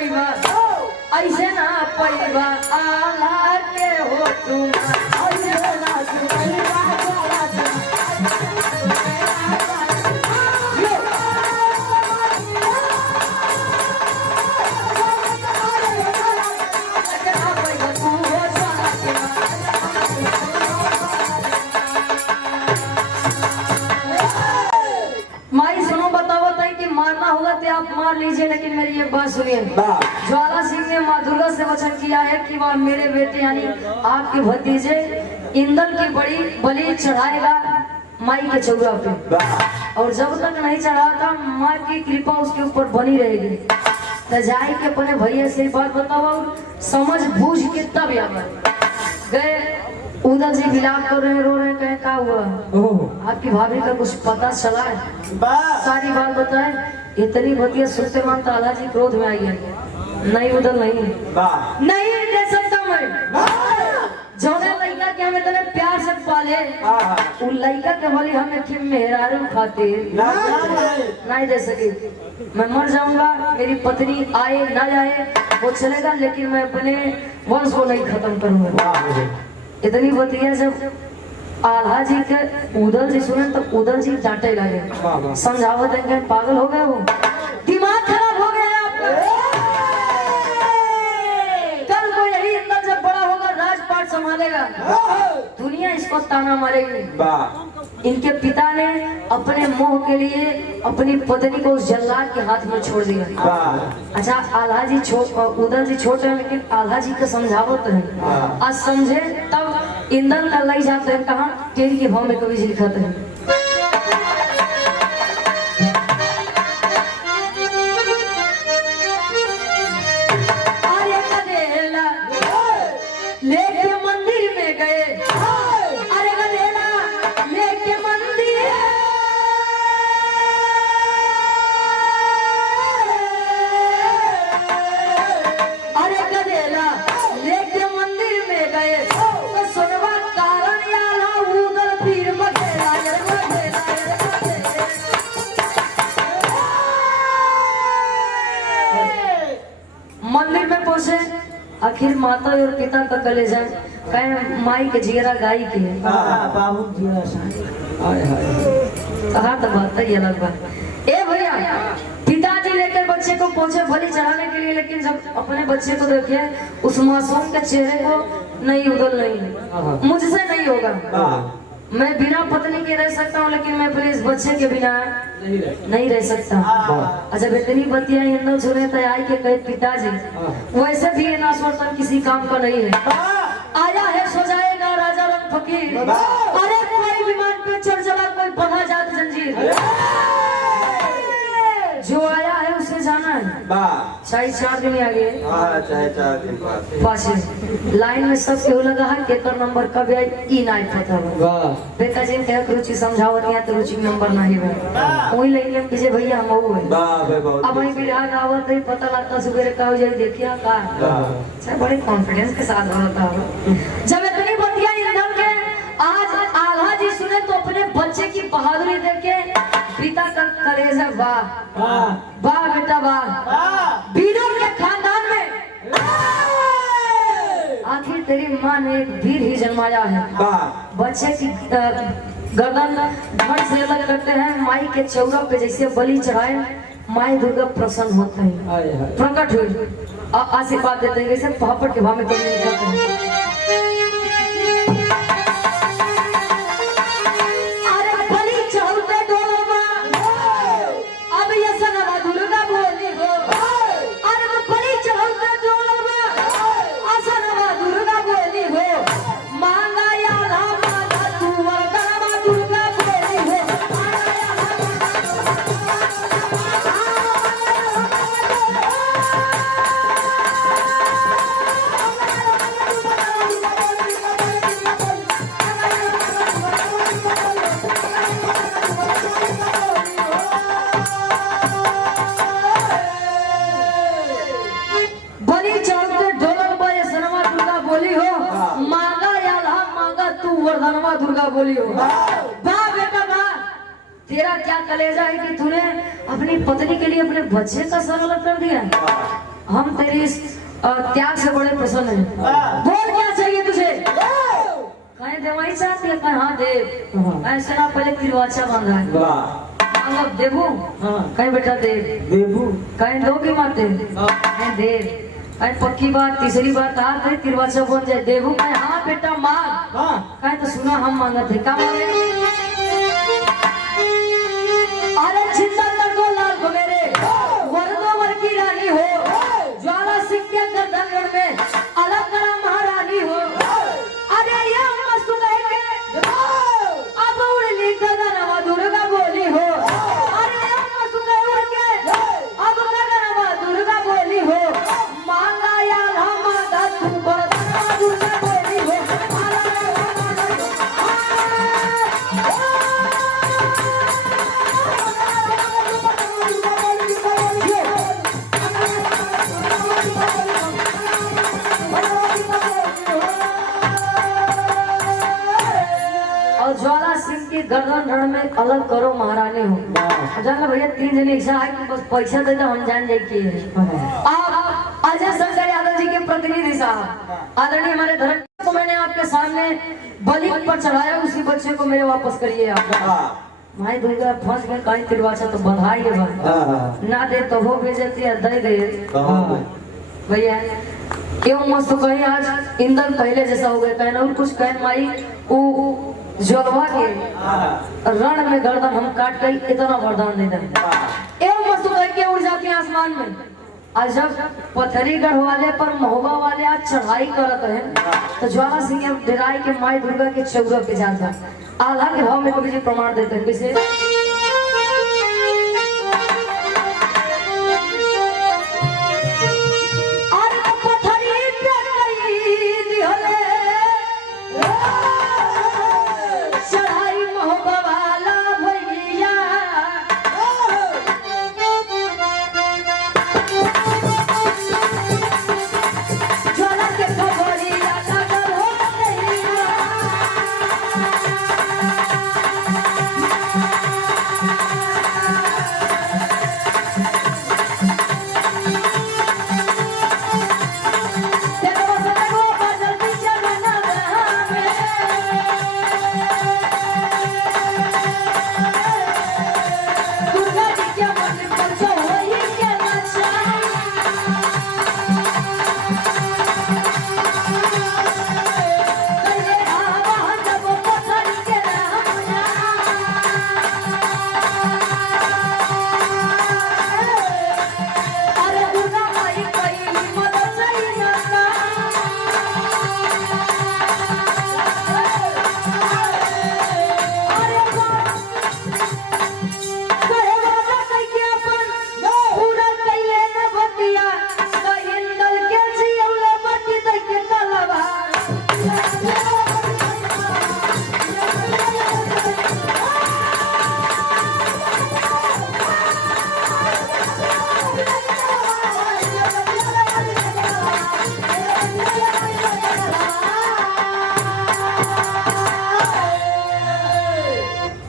पैबा ऐसे ना पैबा आला के हो तुम ऐसे ना पैबा आप मार लीजिए, लेकिन मेरी एक बात सुनिए। ज्वाला सिंह ने माँ दुर्गा से वचन किया है कि वह मेरे बेटे यानी आपके भतीजे इंदल की बड़ी बलि चढ़ाएगा माई के चौरा पे, और जब तक नहीं चढ़ाता माँ की कृपा उसके ऊपर बनी रहेगी। तो जाए के अपने भैया से बात बताओ, समझ बूझ के तब गए। उधर जी विलाप कर रहे हैं, रो रहे हैं, कहे क्या हुआ आपकी भाभी का कुछ पता चला है? सारी बात बताए। इतनी बतिया सुनते मन ताला जी क्रोध में आई है। नहीं उधर नहीं दे सकता मैं। जौने लड़का के हमें इतने प्यार से पाले उन लड़का के बोली हमें कि मेहरारू खातिर नहीं दे सके। मैं मर जाऊंगा, मेरी पत्नी आए ना जाए वो चलेगा, लेकिन मैं अपने वंश को नहीं खत्म करूंगा। इतनी बतिया जब आल्हा जी के उदल जी सुने तो उदल जी डांटे लगे, समझावत है पागल हो गए, वो दिमाग खराब हो गया आपका। कल को यही अंदर जब बड़ा होगा राजपाट संभालेगा, दुनिया इसको ताना मारेगी। इनके पिता ने अपने मोह के लिए अपनी पत्नी को उस जल्लाद के हाथ में छोड़ दिया। अच्छा आल्हा जी उदल जी छोटे हैं, लेकिन आल्हा जी का समझावत है। आज समझे तब इंदल का लई जाते हैं कहाँ टेन के भाव में कभी जी लिखाते हैं। लेके मंदिर में गए, अरे गधेला लेके मंदिर, अरे गधेला लेके मंदिर में गए तो सुनवा कारण याला उधर पीर बघेला मंदिर में पहुंचे। आखिर माता और पिता का कलेजा कहे माई के जीरा गाई के बाबू जीरा कहा तो बात है अलग बात। ए भैया पिताजी लेकर बच्चे को पहुंचे बलि चढ़ाने के लिए, लेकिन जब अपने बच्चे को देखे उस मासूम के चेहरे को नहीं उदल नहीं, मुझसे नहीं होगा। मैं बिना पत्नी के रह सकता हूँ, लेकिन मैं अपने इस बच्चे के बिना नहीं रह सकता। अच्छा इतनी बतिया हिंदू सुने तो आई के कहे पिताजी वैसे भी नासवर्तन किसी काम का नहीं है, आया है सो जाएगा राजा रंग फकीर। अरे कोई विमान पे चढ़ चला, कोई बंधा जात जंजीर, जो आया है उसे जाना है। चाहे 4 दिन आगे चाहे 4 दिन पास लाइन में सब केहू लगा है केकर नंबर कब आई ई नहीं पता बा। बेटा जी कह रुचि समझावत या तो रुचि नंबर नहीं है वही लाइन में पीछे भैया हम हो है। अब वही बिहार आवत है पता लगता सुबह का हो जाए देखिए का अच्छा बड़े कॉन्फिडेंस के साथ होता है। जब इतनी बतिया इंदल के आज आल्हा जी सुने तो अपने बच्चे की बहादुरी देख के पिता का कलेजा वाह वाह बेटा वाह, वीरों के खानदान में आखिर तेरी माँ ने एक वीर ही जन्माया है। बच्चे की गर्दन धड़ से अलग करते हैं, माई के चौरा पे जैसे बलि चढ़ाए माई दुर्गा प्रसन्न होते हैं, प्रकट हुई आशीर्वाद देते हैं, जैसे पापड़ के भाव में कभी नहीं करते हैं। दुर्गा बोली हो वाह बेटा वाह, तेरा क्या कलेजा है कि तूने अपनी पत्नी के लिए अपने बच्चे का सर अलग कर दिया। हम तेरी त्याग से बड़े प्रसन्न हैं। बोल क्या चाहिए तुझे? कहीं देवाई चाहती है? कहीं हाँ देव। ऐसे ना पहले तिरवाचा बांधा है। मांगो देवू। कहीं बेटा देवू। कहीं दोगी माते? कहीं देव। कहीं पक्की बात तीसरी बात आ कहीं तिरवाचा बन जाए देवू। कहीं हाँ बेटा मांग। कहीं तो सुना हम मांगा थे क्या मांगे? अरे चिंता कर दो लाल को मेरे वर्दो वर की रानी हो, ज्वाला सिंह के गर्दन में अलग करा महारानी हो। अरे ये मस्त कहेंगे अब उड़ली गगनवा दुर्गा बोली हो। अरे ये मस्त कहेंगे अब गगनवा दुर्गा बोली हो। मांगा यार हम तू बरतना दुर्गा बोली हो। ज्वाला सिंह की गर्दन रण में अलग करो महारानी हो। जाना भैया 3 जने ऐसा है कि बस पैसा दे दो हम जान जाए कि आप अजय शंकर यादव जी के प्रतिनिधि साहब आदरणीय हमारे धर्म को मैंने आपके सामने बलि पर चढ़ाया, उसी बच्चे को मेरे वापस करिए आप। भाई दुर्गा फंस में कहीं तिरवाचा तो बधाई है ना दे तो हो भेजती है दे दे भैया क्यों मस्त कहीं आज इंधन पहले जैसा हो गया कहना और कुछ कहन माई जलवा के रण में गर्दन हम काट गई इतना वरदान दे दे एवं मस्त कह के उड़ जाते हैं आसमान में। आज जब पथरीगढ़ वाले पर महोबा वाले आज चढ़ाई करत है तो ज्वाला सिंह डेराई के माई दुर्गा के चौरा पे जाता आल्हा के भाव में कवि जी प्रमाण देते हैं किसे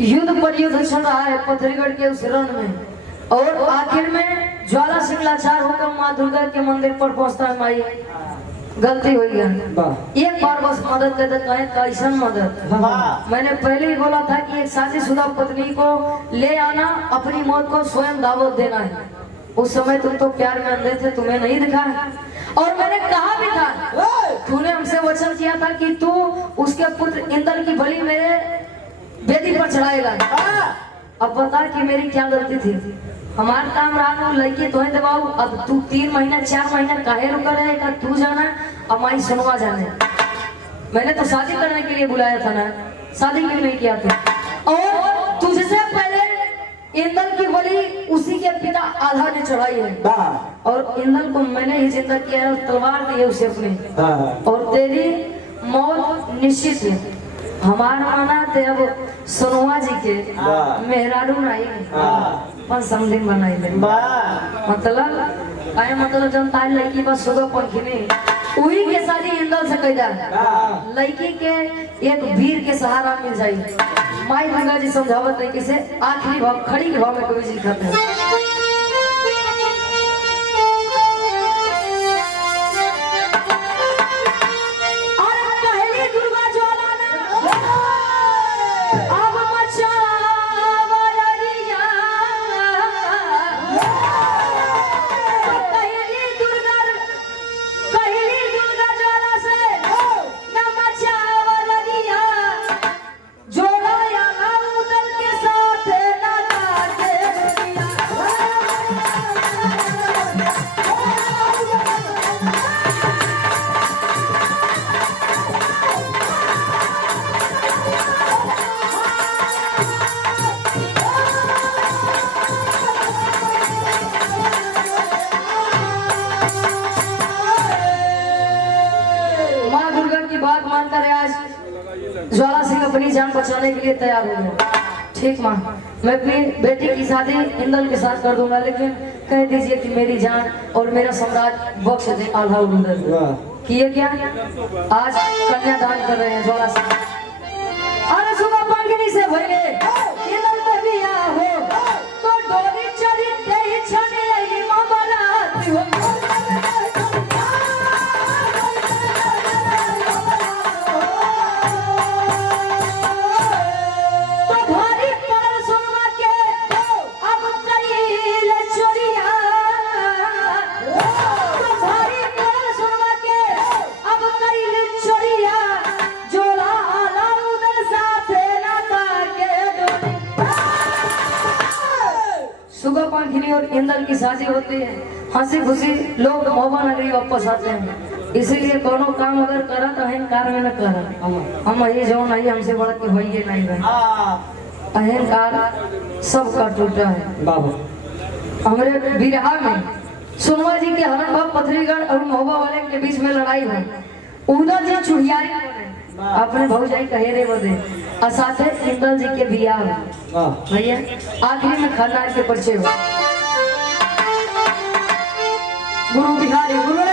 युद्ध पर युद्ध चल रहा है पथरीगढ़ के उस रण में और आखिर में ज्वाला सिंह लाचार होकर माँ दुर्गा के मंदिर पर पहुंचता है। माई गलती हो गई एक बार बस मदद कर देता है कैसन मदद मैंने पहले ही बोला था कि एक शादीशुदा पत्नी को ले आना अपनी मौत को स्वयं दावत देना है। उस समय तुम तो प्यार में अंधे थे तुम्हें नहीं दिखा और मैंने कहा भी था तूने हमसे वचन किया था कि तू उसके पुत्र इंद्र की बलि मेरे वेदी पर चढ़ाएगा। अब बता कि मेरी क्या गलती थी। हमारा काम रहा लड़की तो है दबाऊ अब तू 3 महीना 4 महीना काहे रुका रहेगा तू जाना अब माई सुनवा जाने। मैंने तो शादी करने के लिए बुलाया था ना शादी क्यों नहीं किया था। और तुझसे पहले इंद्र की बलि उसी के पिता आधा ने चढ़ाई है और इंद्र को मैंने ही जिंदा किया है तलवार दी है उसे अपने और तेरी मौत निश्चित है। हमारा माना थे अब सोनुआ जी के मेहरारू नहीं पर समझिन बनाई मतलब जनता लड़की बस सुबह पंखी उही के शादी इंदल से कैदा लड़की के एक वीर के सहारा मिल जाये। माई दुर्गा जी समझावत नहीं किसे आखिरी भाव खड़ी के भाव में कवि जी लिखते हैं अपनी जान बचाने के लिए तैयार हो गया। ठीक माँ, मैं अपनी बेटी की शादी इंदल के साथ कर दूंगा, लेकिन कह दीजिए कि मेरी जान और मेरा साम्राज्य बख्श दे आल्हा उल्लर किए क्या। आज कन्यादान कर रहे हैं ज्वाला से। अरे सुबह पंखनी से भले इंदल में भी आ हो तो डोली चढ़ी दे छने आई मामलात हो। सुबह पंखनी और इंदल की शादी होती है, हंसी खुशी लोग मोहबा नगरी वापस आते हैं। इसीलिए कोनो काम अगर करा तो अहंकार में न करा। हम ये जो नहीं हमसे बड़ा कि होइए नहीं है, अहंकार सबका टूटा है। हमारे बिरहा में सोनवा जी के हरण भाव पथरीगढ़ और मोहबा वाले के बीच में लड़ाई हुई। उधर जी चुड़ियारी अपने भौजाई कहे रे बदे और साथ इंदल जी के बियाह भैया। आखिरी में खानदान के परिचय हुआ। गुरु बिहारी गुरु